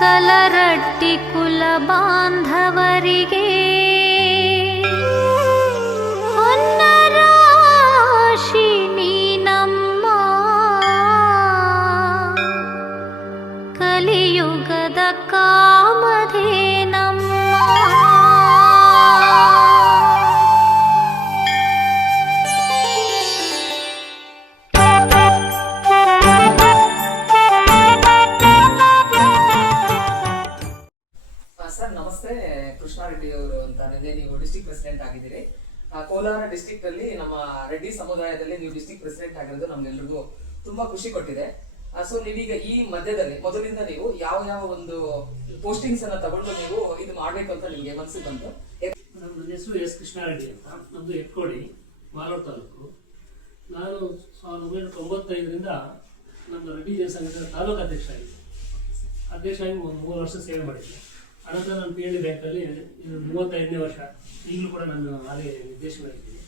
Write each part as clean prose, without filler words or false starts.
ಕಲರಟ್ಟಿ ಕುಲ ಬಾಂಧವರಿಗೆ ಹೊನ್ನರಾಶಿ ನೀನಮ್ಮ, ಕಲಿಯುಗದ ಕಾಮಧೇನಮ್ಮ. ಸರ್ ನಮಸ್ತೆ, ಕೃಷ್ಣ ರೆಡ್ಡಿ ಅವರು ಅಂತ. ನಿನ್ನೆ ನೀವು ಡಿಸ್ಟ್ರಿಕ್ಟ್ ಪ್ರೆಸಿಡೆಂಟ್ ಆಗಿದ್ದೀರಿ. ಕೋಲಾರ ಡಿಸ್ಟ್ರಿಕ್ಟ್ ಅಲ್ಲಿ ನಮ್ಮ ರೆಡ್ಡಿ ಸಮುದಾಯದಲ್ಲಿ ನೀವು ಡಿಸ್ಟ್ರಿಕ್ಟ್ ಪ್ರೆಸಿಡೆಂಟ್ ಆಗಿರೋದು ನಮ್ಗೆಲ್ರಿಗೂ ತುಂಬಾ ಖುಷಿ ಕೊಟ್ಟಿದೆ. ಸೊ ನೀವೀಗ ಈ ಮಧ್ಯದಲ್ಲಿ ಮೊದಲಿಂದ ನೀವು ಯಾವ ಯಾವ ಒಂದು ಪೋಸ್ಟಿಂಗ್ಸ್ ಅನ್ನ ತಗೊಂಡು ನೀವು ಇದು ಮಾಡ್ಬೇಕು ಅಂತ ನಿಮ್ಗೆ ಮನಸ್ಸಿಗೆ ಬಂತು? ನನ್ನ ಹೆಸರು ಎಸ್ ಕೃಷ್ಣ ರೆಡ್ಡಿ ಅಂತ. ನಮ್ದು ಎಕ್ಕೋಡಿ, ಮಾಲೂರು ತಾಲೂಕು. ನಾನು 1995ರಿಂದ ನಮ್ಮ ರೆಡ್ಡಿ ಜನಸಂಘದ ತಾಲೂಕು ಅಧ್ಯಕ್ಷ ಆಗಿ 3 ವರ್ಷ ಸೇವೆ ಮಾಡಿದ್ದೆ. ಅನಂತರ ನಾನು PNB ಬ್ಯಾಂಕಲ್ಲಿ 35ನೇ ವರ್ಷ, ಈಗಲೂ ಕೂಡ ನಾನು ಹಾಲಿ ನಿರ್ದೇಶಕರಾಗಿದ್ದೀನಿ.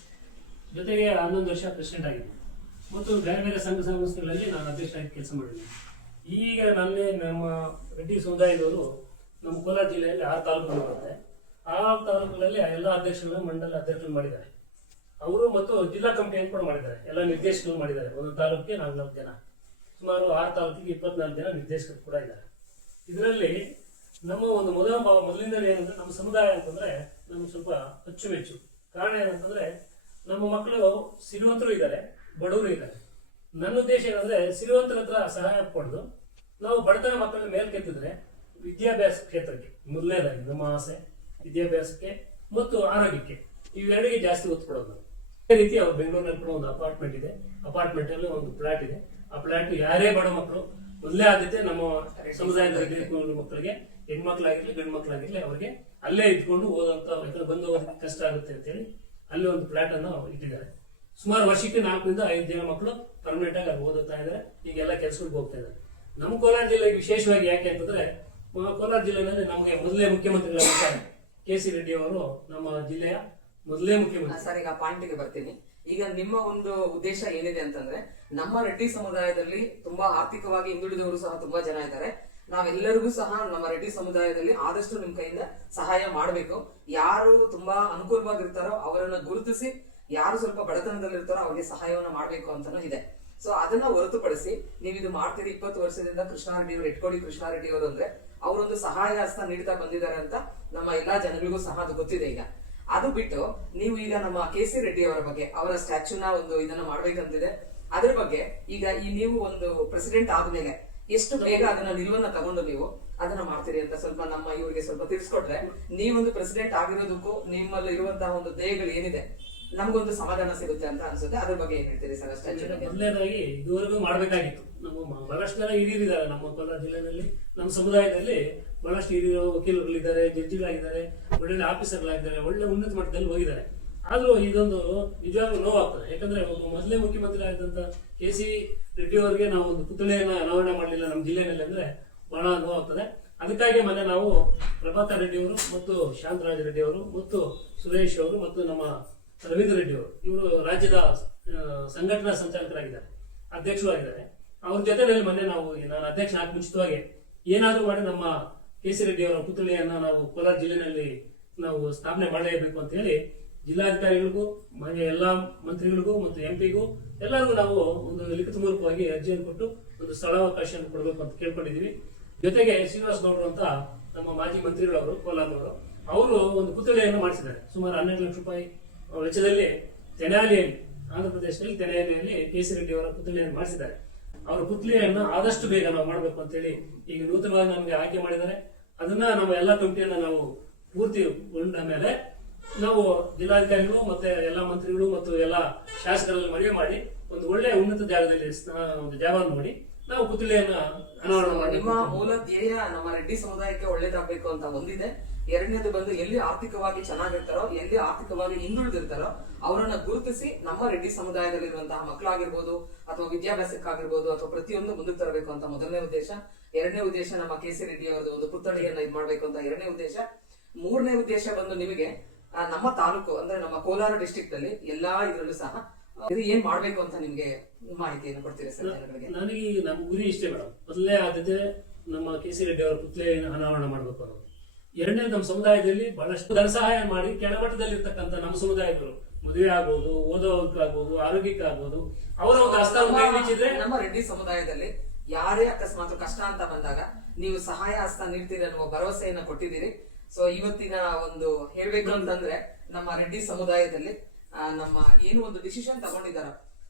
ಜೊತೆಗೆ 11 ವರ್ಷ ಪ್ರೆಸಿಡೆಂಟ್ ಆಗಿದ್ದೀನಿ ಮತ್ತು ಬೇರೆ ಬೇರೆ ಸಂಘ ಸಂಸ್ಥೆಗಳಲ್ಲಿ ನಾನು ಅಧ್ಯಕ್ಷರಾಗಿ ಕೆಲಸ ಮಾಡಿದ್ದೀನಿ. ಈಗ ನಮ್ಮ ರೆಡ್ಡಿ ಸಮುದಾಯದವರು ನಮ್ಮ ಕೋಲಾರ ಜಿಲ್ಲೆಯಲ್ಲಿ 6 ತಾಲೂಕುಗಳು ಬರುತ್ತೆ. 6 ತಾಲೂಕುಗಳಲ್ಲಿ ಎಲ್ಲ ಅಧ್ಯಕ್ಷರುಗಳು ಮಂಡಲ ಅಧ್ಯಕ್ಷರು ಮಾಡಿದ್ದಾರೆ. ಅವರು ಮತ್ತು ಜಿಲ್ಲಾ ಕಮಿಟಿಯನ್ನು ಕೂಡ ಮಾಡಿದ್ದಾರೆ. ಎಲ್ಲ ನಿರ್ದೇಶಕರು ಮಾಡಿದ್ದಾರೆ. ಒಂದು ತಾಲೂಕಿಗೆ 4 ಜನ, ಸುಮಾರು 6 ತಾಲೂಕಿಗೆ 24 ಜನ ನಿರ್ದೇಶಕರು ಕೂಡ ಇದ್ದಾರೆ. ಇದರಲ್ಲಿ ನಮ್ಮ ಒಂದು ಮೊದಲಿಂದ ಏನಂದ್ರೆ, ನಮ್ಮ ಸಮುದಾಯ ಅಂತಂದ್ರೆ ನಮ್ಗೆ ಸ್ವಲ್ಪ ಅಚ್ಚುಮೆಚ್ಚು. ಕಾರಣ ಏನಂತಂದ್ರೆ, ನಮ್ಮ ಮಕ್ಕಳು ಸಿರಿವಂತರು ಇದ್ದಾರೆ, ಬಡವರು ಇದ್ದಾರೆ. ನನ್ನ ಉದ್ದೇಶ ಏನಂದ್ರೆ, ಸಿರಿವಂತರ ಹತ್ರ ಸಹಾಯ ಪಡೆದು ನಾವು ಬಡತನ ಮಕ್ಕಳನ್ನ ಮೇಲ್ಕೆತ್ತಿದ್ರೆ ವಿದ್ಯಾಭ್ಯಾಸ ಕ್ಷೇತ್ರಕ್ಕೆ ಮೊದಲನೇದಾಗಿ ನಮ್ಮ ಆಸೆ, ವಿದ್ಯಾಭ್ಯಾಸಕ್ಕೆ ಮತ್ತು ಆರೋಗ್ಯಕ್ಕೆ, ಇವೆರಡಿಗೆ ಜಾಸ್ತಿ ಒತ್ತು ಕೊಡೋದು. ಅದೇ ರೀತಿ ಅವ್ರು ಬೆಂಗಳೂರಿನಲ್ಲಿ ಕೂಡ ಒಂದು ಅಪಾರ್ಟ್ಮೆಂಟ್ ಇದೆ. ಅಪಾರ್ಟ್ಮೆಂಟ್ ಅಲ್ಲಿ ಒಂದು ಫ್ಲಾಟ್ ಇದೆ. ಆ ಫ್ಲಾಟ್ ಯಾರೇ ಬಡ ಮಕ್ಕಳು ಮೊದಲೇ ಆದ್ಯತೆ ನಮ್ಮ ಸಮುದಾಯದ ಮಕ್ಕಳಿಗೆ, ಹೆಣ್ಮಕ್ಳಾಗಿರ್ಲಿ ಗಂಡು ಮಕ್ಕಳಾಗಿರ್ಲಿ, ಅವ್ರಿಗೆ ಅಲ್ಲೇ ಇದ್ಕೊಂಡು ಓದಂತ, ಬಂದು ಓದೋದಕ್ಕೆ ಕಷ್ಟ ಆಗುತ್ತೆ ಅಂತೇಳಿ ಅಲ್ಲಿ ಒಂದು ಫ್ಲಾಟ್ ಅನ್ನು ಇಟ್ಟಿದ್ದಾರೆ. ಸುಮಾರು ವರ್ಷಕ್ಕೆ 4 ರಿಂದ 5 ಜನ ಮಕ್ಕಳು ಪರ್ಮನೆಂಟ್ ಆಗಿ ಅಲ್ಲಿ ಓದುತ್ತಾ ಇದ್ದಾರೆ. ಈಗೆಲ್ಲ ಕೆಲಸಗಳಿಗೆ ಹೋಗ್ತಾ ಇದ್ದಾರೆ. ನಮ್ಮ ಕೋಲಾರ ಜಿಲ್ಲೆಗೆ ವಿಶೇಷವಾಗಿ ಯಾಕೆ ಅಂತಂದ್ರೆ, ಕೋಲಾರ ಜಿಲ್ಲೆಯಲ್ಲಿ ನಮಗೆ ಮೊದಲೇ ಮುಖ್ಯಮಂತ್ರಿಗಳಾಗಿದ್ದಾರೆ KC ರೆಡ್ಡಿ ಅವರು. ನಮ್ಮ ಜಿಲ್ಲೆಯ ಮೊದಲೇ ಮುಖ್ಯಮಂತ್ರಿ. ಸರ್, ಈಗ ಪಾಯಿಂಟ್ಗೆ ಬರ್ತೀನಿ. ಈಗ ನಿಮ್ಮ ಒಂದು ಉದ್ದೇಶ ಏನಿದೆ ಅಂತಂದ್ರೆ, ನಮ್ಮ ರೆಡ್ಡಿ ಸಮುದಾಯದಲ್ಲಿ ತುಂಬಾ ಆರ್ಥಿಕವಾಗಿ ಹಿಂದುಳಿದವರು ಸಹ ತುಂಬಾ ಜನ ಇದ್ದಾರೆ. ನಾವೆಲ್ಲರಿಗೂ ಸಹ ನಮ್ಮ ರೆಡ್ಡಿ ಸಮುದಾಯದಲ್ಲಿ ಆದಷ್ಟು ನಿಮ್ ಕೈಯಿಂದ ಸಹಾಯ ಮಾಡಬೇಕು. ಯಾರು ತುಂಬಾ ಅನುಕೂಲವಾಗಿರ್ತಾರೋ ಅವರನ್ನ ಗುರುತಿಸಿ, ಯಾರು ಸ್ವಲ್ಪ ಬಡತನದಲ್ಲಿರ್ತಾರೋ ಅವ್ರಿಗೆ ಸಹಾಯವನ್ನ ಮಾಡ್ಬೇಕು ಅಂತಾನು ಇದೆ. ಸೊ ಅದನ್ನ ಹೊರತುಪಡಿಸಿ ನೀವು ಇದು ಮಾಡ್ತೀರಿ. 20 ವರ್ಷದಿಂದ ಕೃಷ್ಣಾರೆಡ್ಡಿ ಅವರು, ಎಟ್ಕೋಡಿ ಕೃಷ್ಣಾರೆಡ್ಡಿ ಅವರು ಅಂದ್ರೆ ಅವರೊಂದು ಸಹಾಯ ಹಸ್ತ ನೀಡ್ತಾ ಬಂದಿದ್ದಾರೆ ಅಂತ ನಮ್ಮ ಎಲ್ಲಾ ಜನಗಳಿಗೂ ಸಹ ಅದು ಗೊತ್ತಿದೆ. ಈಗ ಅದು ಬಿಟ್ಟು ನೀವು ಈಗ ನಮ್ಮ KC ರೆಡ್ಡಿ ಅವರ ಬಗ್ಗೆ, ಅವರ ಸ್ಟ್ಯಾಚ್ಯೂನ ಒಂದು ಇದನ್ನ ಮಾಡ್ಬೇಕಂತಿದೆ. ಅದ್ರ ಬಗ್ಗೆ ಈಗ ನೀವು ಒಂದು ಪ್ರೆಸಿಡೆಂಟ್ ಆದ್ಮೇಲೆ ಎಷ್ಟು ಬೇಗ ಅದನ್ನ ನಿಲುವನ್ನ ತಗೊಂಡು ನೀವು ಅದನ್ನ ಮಾಡ್ತೀರಿ ಅಂತ ಸ್ವಲ್ಪ ನಮ್ಮ ಇವರಿಗೆ ಸ್ವಲ್ಪ ತಿಳಿಸ್ಕೊಟ್ರೆ, ನೀವೊಂದು ಪ್ರೆಸಿಡೆಂಟ್ ಆಗಿರೋದಕ್ಕೂ ನಿಮ್ಮಲ್ಲಿ ಇರುವಂತಹ ಒಂದು ಧ್ಯೇಯಗಳು ಏನಿದೆ ನಮ್ಗೊಂದು ಸಮಾಧಾನ ಸಿಗುತ್ತೆ ಅಂತ ಅನ್ಸುತ್ತೆ. ಅದ್ರ ಬಗ್ಗೆ ಏನ್ ಹೇಳ್ತೀರಿ ಸರ್? ಮೊದಲನೇದಾಗಿ ಇದುವರೆಗೂ ಮಾಡ್ಬೇಕಾಗಿತ್ತು. ನಮ್ಮ ಬಹಳಷ್ಟು ಜನ ಹಿರಿಯರಿದ್ದಾರೆ ನಮ್ಮ ಕೋಲಾರ ಜಿಲ್ಲೆಯಲ್ಲಿ. ನಮ್ಮ ಸಮುದಾಯದಲ್ಲಿ ಬಹಳಷ್ಟು ಹಿರಿಯರು, ವಕೀಲರುಗಳಿದ್ದಾರೆ, ಜಡ್ಜಿಗಳಾಗಿದ್ದಾರೆ, ಒಳ್ಳೆ ಆಫೀಸರ್ಗಳಾಗಿದ್ದಾರೆ, ಒಳ್ಳೆ ಉನ್ನತ ಮಟ್ಟದಲ್ಲಿ ಹೋಗಿದ್ದಾರೆ. ಆದ್ರೂ ಇದೊಂದು ನಿಜವಾಗ್ಲೂ ನೋವಾಗ್ತದೆ. ಯಾಕಂದ್ರೆ ಒಬ್ಬ ಮೊದಲೇ ಮುಖ್ಯಮಂತ್ರಿ ಆಗಿದ್ದಂತ KC ರೆಡ್ಡಿ ಅವರಿಗೆ ನಾವು ಒಂದು ಪುತ್ಥಳಿಯನ್ನ ಅನಾವರಣ ಮಾಡಲಿಲ್ಲ ನಮ್ಮ ಜಿಲ್ಲೆಯಲ್ಲಿ ಅಂದ್ರೆ ಬಹಳ ನೋವಾಗ್ತದೆ. ಅದಕ್ಕಾಗಿ ಮೊನ್ನೆ ನಾವು ಪ್ರಭಾಕರ್ ರೆಡ್ಡಿ ಅವರು ಮತ್ತು ಶಾಂತರಾಜ್ ರೆಡ್ಡಿ ಅವರು ಮತ್ತು ಸುರೇಶ್ ಅವರು ಮತ್ತು ನಮ್ಮ ರವೀಂದ್ರ ರೆಡ್ಡಿ ಅವರು, ಇವರು ರಾಜ್ಯದ ಸಂಘಟನಾ ಸಂಚಾಲಕರಾಗಿದ್ದಾರೆ, ಅಧ್ಯಕ್ಷರು ಆಗಿದ್ದಾರೆ. ಅವ್ರ ಜೊತೆಯಲ್ಲಿ ಮೊನ್ನೆ ನಾನು ಅಧ್ಯಕ್ಷ ಆಗಿ ಮುಂಚಿತವಾಗಿ ಏನಾದ್ರೂ ಮಾಡಿ ನಮ್ಮ KC ರೆಡ್ಡಿ ಅವರ ಪುತ್ಥಳಿಯನ್ನ ನಾವು ಕೋಲಾರ ಜಿಲ್ಲೆಯಲ್ಲಿ ನಾವು ಸ್ಥಾಪನೆ ಮಾಡಲೇಬೇಕು ಅಂತ ಹೇಳಿ ಜಿಲ್ಲಾಧಿಕಾರಿಗಳಿಗೂ, ಎಲ್ಲಾ ಮಂತ್ರಿಗಳಿಗೂ ಮತ್ತು MP ಗೂ ಎಲ್ಲರಿಗೂ ನಾವು ಒಂದು ಲಿಖಿತ ಮೂಲಕವಾಗಿ ಅರ್ಜಿಯನ್ನು ಕೊಟ್ಟು ಒಂದು ಸ್ಥಳಾವಕಾಶವನ್ನು ಕೊಡಬೇಕು ಅಂತ ಕೇಳ್ಕೊಂಡಿದೀವಿ. ಜೊತೆಗೆ ಶ್ರೀನಿವಾಸ್ ಗೌಡರು ಅಂತ ನಮ್ಮ ಮಾಜಿ ಮಂತ್ರಿಗಳವರು, ಕೋಲಾರದವರು, ಅವರು ಒಂದು ಪುತ್ಥಳಿಯನ್ನು ಮಾಡಿಸಿದ್ದಾರೆ. ಸುಮಾರು 12 ಲಕ್ಷ ರೂಪಾಯಿ ವೆಚ್ಚದಲ್ಲಿ ತೆನಾಲಿಯಲ್ಲಿ, ಆಂಧ್ರ ಪ್ರದೇಶದಲ್ಲಿ ತೆನಾಲಿಯಲ್ಲಿ KC ರೆಡ್ಡಿ ಅವರ ಪುತ್ಥಳಿಯನ್ನು ಮಾಡಿಸಿದ್ದಾರೆ. ಅವರ ಪುತ್ಥಳಿಯನ್ನು ಆದಷ್ಟು ಬೇಗ ನಾವು ಮಾಡಬೇಕು ಅಂತ ಹೇಳಿ ಈಗ ನೂತನವಾಗಿ ನಮಗೆ ಆಯ್ಕೆ ಮಾಡಿದ್ದಾರೆ. ಅದನ್ನ ನಮ್ಮ ಎಲ್ಲಾ ಕಮಿಟಿಯನ್ನ ನಾವು ಪೂರ್ತಿ ಗೊಂಡ ಮೇಲೆ ನಾವು ಜಿಲ್ಲಾಧಿಕಾರಿಗಳು ಮತ್ತೆ ಎಲ್ಲಾ ಮಂತ್ರಿಗಳು ಮತ್ತು ಎಲ್ಲಾ ಶಾಸಕರಲ್ಲಿ ಮನವಿ ಮಾಡಿ ಒಂದು ಒಳ್ಳೆ ಉನ್ನತ ಜಾಗದಲ್ಲಿ ಒಂದು ಜಾಗವನ್ನು ನೋಡಿ ನಾವು ಪುತ್ಥಳಿಯನ್ನ ಅನಾವರಣ ಮಾಡಿ. ನಿಮ್ಮ ಮೂಲ ಧ್ಯೇಯ ನಮ್ಮ ರೆಡ್ಡಿ ಸಮುದಾಯಕ್ಕೆ ಒಳ್ಳೇದಾಗಬೇಕು ಅಂತ ಒಂದಿದೆ. ಎರಡನೇದು ಬಂದು ಎಲ್ಲಿ ಆರ್ಥಿಕವಾಗಿ ಚೆನ್ನಾಗಿರ್ತಾರೋ, ಎಲ್ಲಿ ಆರ್ಥಿಕವಾಗಿ ಹಿಂದುಳಿದಿರ್ತಾರೋ ಅವರನ್ನ ಗುರುತಿಸಿ ನಮ್ಮ ರೆಡ್ಡಿ ಸಮುದಾಯದಲ್ಲಿರುವಂತಹ ಮಕ್ಕಳಾಗಿರ್ಬೋದು ಅಥವಾ ವಿದ್ಯಾಭ್ಯಾಸಕ್ಕಾಗಿರ್ಬೋದು ಅಥವಾ ಪ್ರತಿಯೊಂದು ಮುಂದಕ್ಕೆ ತರಬೇಕು ಅಂತ ಮೊದಲನೇ ಉದ್ದೇಶ. ಎರಡನೇ ಉದ್ದೇಶ ನಮ್ಮ KC ರೆಡ್ಡಿ ಅವರದ್ದು ಒಂದು ಪುತ್ಥಳಿಯನ್ನ ಇದ್ ಮಾಡ್ಬೇಕು ಅಂತ ಎರಡನೇ ಉದ್ದೇಶ. ಮೂರನೇ ಉದ್ದೇಶ ಬಂದು ನಿಮಗೆ ನಮ್ಮ ತಾಲೂಕು ಅಂದ್ರೆ ನಮ್ಮ ಕೋಲಾರ ಡಿಸ್ಟ್ರಿಕ್ಟ್ ಅಲ್ಲಿ ಎಲ್ಲಾ ಇದ್ರಲ್ಲೂ ಸಹ ಇದು ಏನ್ ಮಾಡ್ಬೇಕು ಅಂತ ನಿಮ್ಗೆ ಮಾಹಿತಿಯನ್ನು ಕೊಡ್ತೀರಾ ಸರ್ ಜನಗಳಿಗೆ? ನನಗೆ ನಮ್ಮ ಗುರಿ ಇಷ್ಟೇ ಮೇಡಮ್. ಮೊದಲನೇ ಆದ್ಯತೆ ನಮ್ಮ ಕೆ ಸಿ ರೆಡ್ಡಿ ಅವರ ಪುತ್ಲೆಯನ್ನು ಅನಾವರಣ ಮಾಡಬೇಕು ಅನ್ನೋದು. ಎರಡನೇದು, ನಮ್ಮ ಸಮುದಾಯದಲ್ಲಿ ಬಹಳಷ್ಟು ಧನ ಸಹಾಯ ಮಾಡಿ ಕೆಳಮಟ್ಟದಲ್ಲಿ ಇರ್ತಕ್ಕಂಥ ನಮ್ಮ ಸಮುದಾಯಗಳು ಮದುವೆ ಆಗ್ಬೋದು, ಓದೋದಕ್ಕಾಗ್ಬೋದು, ಆರೋಗ್ಯಕ್ಕಾಗ್ಬೋದು, ಅವರ ಒಂದು ಹಸ್ತವನ್ನು ಕೈ ಬೀಚಿದ್ರೆ ನಮ್ಮ ರೆಡ್ಡಿ ಸಮುದಾಯದಲ್ಲಿ ಯಾರೇ ಅಕಸ್ಮಾತ್ ಕಷ್ಟ ಅಂತ ಬಂದಾಗ ನೀವು ಸಹಾಯ ಹಸ್ತ ನೀಡ್ತೀರಿ ಅನ್ನುವ ಭರವಸೆಯನ್ನ ಕೊಟ್ಟಿದ್ದೀರಿ. ಸೊ ಇವತ್ತಿನ ಒಂದು ಹೇಳ್ಬೇಕು ಅಂತಂದ್ರೆ ನಮ್ಮ ರೆಡ್ಡಿ ಸಮುದಾಯದಲ್ಲಿ ನಮ್ಮ ಏನು ಒಂದು ಡಿಸಿಷನ್ ತಗೊಂಡಿದಾರ,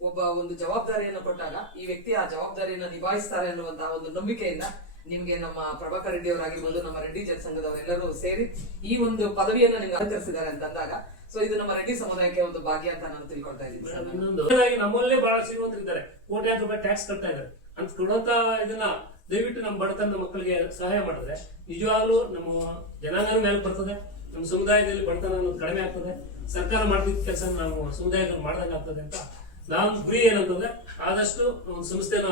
ಒಬ್ಬ ಒಂದು ಜವಾಬ್ದಾರಿಯನ್ನು ಕೊಟ್ಟಾಗ ಈ ವ್ಯಕ್ತಿ ಆ ಜವಾಬ್ದಾರಿಯನ್ನ ನಿಭಾಯಿಸ್ತಾರೆ ಅನ್ನುವಂತಹ ಒಂದು ನಂಬಿಕೆಯಿಂದ ನಿಮ್ಗೆ ನಮ್ಮ ಪ್ರಭಾಕರ್ ರೆಡ್ಡಿ ಅವರಾಗಿರ್ಬೋದು, ನಮ್ಮ ರೆಡ್ಡಿ ಜನಸಂಘದವರೆಲ್ಲರೂ ಸೇರಿ ಈ ಒಂದು ಪದವಿಯನ್ನ ನಿಮ್ಗೆ ಅಲಂಕರಿಸಿದ್ದಾರೆ ಅಂತ ಅಂದಾಗ, ಸೊ ಇದು ನಮ್ಮ ರೆಡ್ಡಿ ಸಮುದಾಯಕ್ಕೆ ಒಂದು ಭಾಗ್ಯ ಅಂತ ನಾನು ತಿಳ್ಕೊಳ್ತಾ ಇದ್ದೀನಿ. ಇನ್ನೊಂದು, ನಮ್ಮಲ್ಲೇ ಬಹಳ ಶ್ರೀಮಂತರಿದ್ದಾರೆ, ಕೋಟ್ಯಾಂತರ ರೂಪಾಯಿ ಟ್ಯಾಕ್ಸ್ ಕಟ್ತಾ ಇದ್ದಾರೆ ಅಂತ ಕೊಡುವಂತ ಇದನ್ನ ದಯವಿಟ್ಟು ನಮ್ಮ ಬಡತನದ ಮಕ್ಕಳಿಗೆ ಸಹಾಯ ಮಾಡಿದ್ರೆ ನಿಜವಾಗ್ಲೂ ನಮ್ಮ ಜನಾಂಗನ ಮೇಲೆ ಬರ್ತದೆ, ನಮ್ಮ ಸಮುದಾಯದಲ್ಲಿ ಬಡತನ ಅನ್ನೋದು ಕಡಿಮೆ ಆಗ್ತದೆ, ಸರ್ಕಾರ ಮಾಡ್ತಿದ್ದ ಕೆಲಸ ನಾವು ಸಮುದಾಯದಲ್ಲಿ ಮಾಡ್ದಂಗೆ ಆಗ್ತದೆ ಅಂತ ನಾವು ಗುರಿ ಏನಂತಂದ್ರೆ ಆದಷ್ಟು ಒಂದು ಸಂಸ್ಥೆನ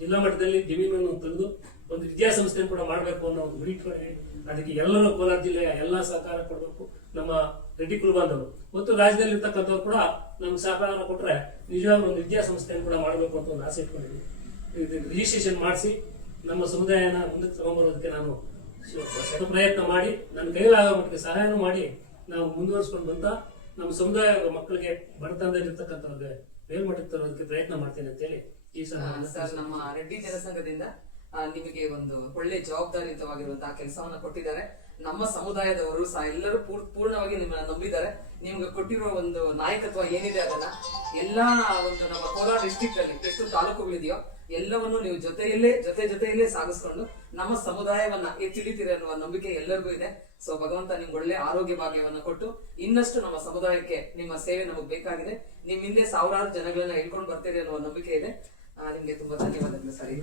ಜಿಲ್ಲಾ ಮಟ್ಟದಲ್ಲಿ ಜಮೀನನ್ನು ತಂದು ಒಂದು ವಿದ್ಯಾಸಂಸ್ಥೆಯನ್ನು ಕೂಡ ಮಾಡಬೇಕು ಅನ್ನೋ ಒಂದು ಗುರಿ ಇಟ್ಕೊಂಡು ಅದಕ್ಕೆ ಎಲ್ಲರೂ ಕೋಲಾರ ಜಿಲ್ಲೆಯ ಎಲ್ಲಾ ಸಹಕಾರ ಕೊಡಬೇಕು. ನಮ್ಮ ರೆಡ್ಡಿ ಕುಲಬಾಂಧವರು ಮತ್ತು ರಾಜ್ಯದಲ್ಲಿ ಇರ್ತಕ್ಕಂಥವ್ರು ಕೂಡ ನಮ್ಗೆ ಸಹಕಾರ ಕೊಟ್ರೆ ನಿಜವಾಗ್ಲೂ ಒಂದು ವಿದ್ಯಾಸಂಸ್ಥೆಯನ್ನು ಕೂಡ ಮಾಡಬೇಕು ಅಂತ ಒಂದು ಆಸೆ ಇಟ್ಕೊಂಡಿದ್ವಿ. ರಿಜಿಸ್ಟ್ರೇಷನ್ ಮಾಡಿಸಿ ನಮ್ಮ ಸಮುದಾಯನ ಮುಂದಕ್ಕೆ ತಗೊಂಡ್ಬರೋದಕ್ಕೆ ನಾನು ಪ್ರಯತ್ನ ಮಾಡಿ ನನ್ನ ಕೈಲಾಗೋ ಮಟ್ಟಿಗೆ ಸಹಾಯನೂ ಮಾಡಿ ನಾವು ಮುಂದುವರಿಸ್ಕೊಂಡು ಬಂತ ನಮ್ಮ ಸಮುದಾಯ ಮಕ್ಕಳಿಗೆ ಬಡತನದಲ್ಲಿ ಇರ್ತಕ್ಕಂಥವ್ರಿಗೆ ಮೇಲ್ಮಟ್ಟಕ್ಕೆ ತರೋದಕ್ಕೆ ಪ್ರಯತ್ನ ಮಾಡ್ತೇನೆ ಅಂತೇಳಿ ಈ ಸರ್ ನಮ್ಮ ರೆಡ್ಡಿ ಜನಸಂಘದಿಂದ ನಿಮಗೆ ಒಂದು ಒಳ್ಳೆ ಜವಾಬ್ದಾರಿಯುತವಾಗಿರುವಂತಹ ಕೆಲಸವನ್ನ ಕೊಟ್ಟಿದ್ದಾರೆ. ನಮ್ಮ ಸಮುದಾಯದವರು ಸಹ ಎಲ್ಲರೂ ಪೂರ್ಣವಾಗಿ ನಿಮ್ಮನ್ನ ನಂಬಿದ್ದಾರೆ. ನಿಮ್ಗೆ ಕೊಟ್ಟಿರುವ ಒಂದು ನಾಯಕತ್ವ ಏನಿದೆ ಅದನ್ನ ಎಲ್ಲಾ ಒಂದು ನಮ್ಮ ಕೋಲಾರ ಡಿಸ್ಟ್ರಿಕ್ಟ್ ಅಲ್ಲಿ ಎಷ್ಟು ತಾಲೂಕುಗಳಿದೆಯೋ ಎಲ್ಲವನ್ನು ನೀವು ಜೊತೆಯಲ್ಲೇ ಸಾಗಿಸ್ಕೊಂಡು ನಮ್ಮ ಸಮುದಾಯವನ್ನ ಎತ್ತಿಡಿತೀರಿ ಅನ್ನುವ ನಂಬಿಕೆ ಎಲ್ಲರಿಗೂ ಇದೆ. ಸೊ ಭಗವಂತ ನಿಮ್ಗೆ ಒಳ್ಳೆ ಆರೋಗ್ಯ ಭಾಗ್ಯವನ್ನ ಕೊಟ್ಟು ಇನ್ನಷ್ಟು ನಮ್ಮ ಸಮುದಾಯಕ್ಕೆ ನಿಮ್ಮ ಸೇವೆ ನಮಗೆ ಬೇಕಾಗಿದೆ. ನಿಮ್ ಹಿಂದೆ ಸಾವಿರಾರು ಜನಗಳನ್ನ ಹೇಳ್ಕೊಂಡು ಬರ್ತೀರಿ ಅನ್ನುವ ನಂಬಿಕೆ ಇದೆ. ನಿಮ್ಗೆ ತುಂಬಾ ಧನ್ಯವಾದಗಳು ಸರ್.